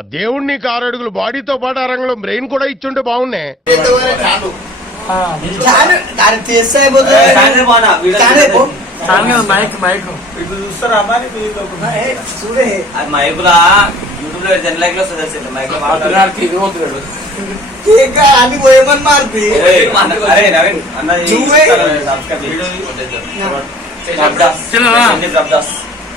ఆ దేవుణ్ణి కారు అడుగులు బాడీతో పాటు ఆ రంగంలో బ్రెయిన్ కూడా ఇచ్చుంటే బాగున్నే చూస్తారా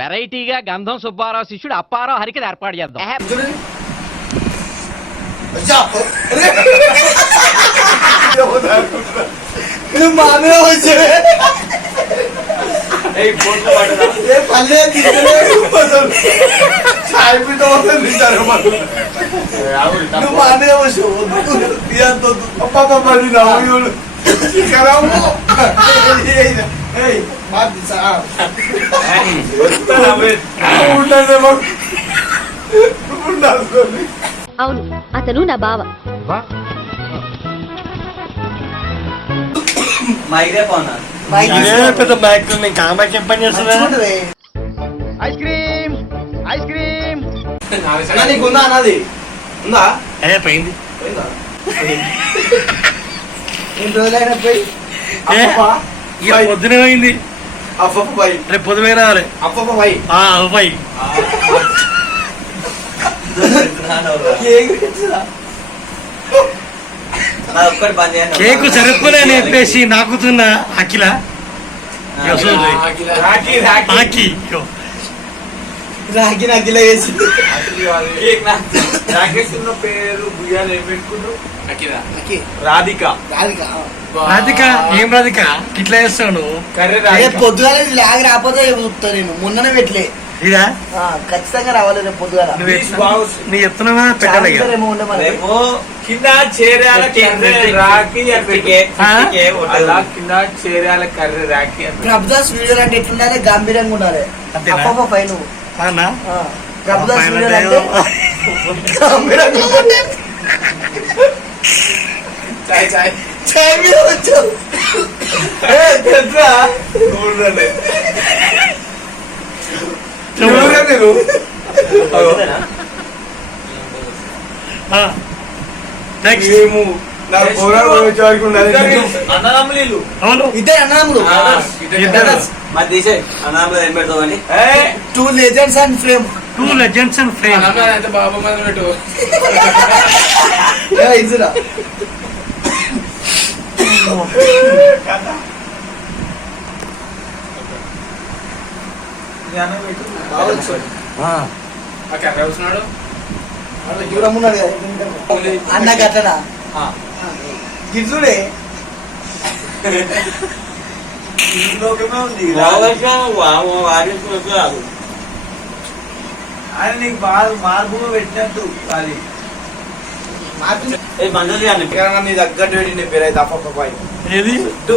వెరైటీగా గంధం సుబ్బారావు శిష్యుడు అప్పారావు హరికి ఏర్పాటు చేద్దాం ఏ Hey, mad is out. Hey, what's up? Unda não mo. Unda na mo. Aun, atanu na bawa. Ba? Maire pa na. Maire pa to maikro ni kama kampanya sa na. Ice cream, ice cream. não guna não. Unda? Eh, pindi. Pindi. Unda na na pindi. Apa? పొద్దునైంది cake చెరుక్కునే చెప్పేసి నాకుతున్న అఖిల అఖిల్ అఖిల్ అఖిల్ అఖిల్ అఖిల్ అఖిల్ అఖిల్ అఖిల్ అఖిల్ అఖిల్ అఖిల్ అఖిల్ రాగి నగ్గిల వేసి రాధిక రాధిక రాధిక ఏం రాధిక ఇట్లా వేస్తాడు పొద్దుగా లాగి రాకపోతే ఏమి నేను మొన్ననే పెట్టలే ఇదా ఖచ్చితంగా రావాలి రేపు పొద్దుగా నీ చెప్తున్నావా పెట్టాలి కింద చేరాల కర్రీ రాకి కింద చేరాల కర్రీ రాకి ప్రభుదాస్ వీడియో అంటే ఎట్లుండాలి గంభీరంగా ఉండాలి అప్పప్ప పైన ప్రభుదాస్ వీడియో అంటే గంభీరంగా ఉండాలి చూడండి ఎక్కడ నేను అన్నదమ్ములు ఇద్దరు అన్నదమ్ములు ఇద్దరు మా దేశ అన్నదమ్ములు embed Avani two legends and frame to legends and frame అన్నదమ్ములు అయితే బాబమ్మ అన్నట్టు ఇజరా గిరిజుడే ఆయన నీకు బాధ మార్పు పెట్టినట్టు అది మార్పు మంచి నీ దగ్గర తప్పకపోయి చుట్టూ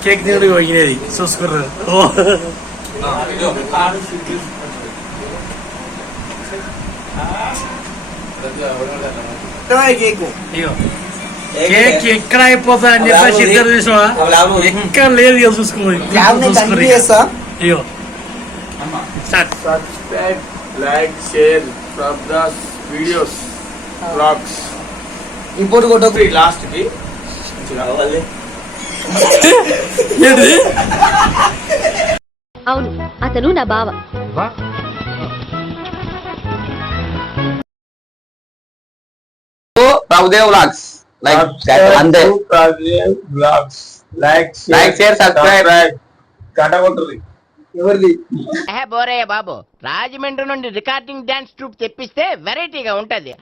O que é que tem ali o inédito? Sou o Não, não, não. Quem é que é? Craia pode dar a minha faixa inteira de João? Hablava bem. Quem é que é? Eu sou o Sucurra. Eu. Amar. Subscribe, like, share, subscribe. Videos, vlogs. Import go to kuri? last day. Okay? అవును అతను నా బావ ఉదయం vlogs like అంతే like share subscribe కట్టకుంటుంది ఏ బోరయ్య రాజమండ్రి నుండి recording dance troupe తెప్పిస్తే వెరైటీగా ఉంటది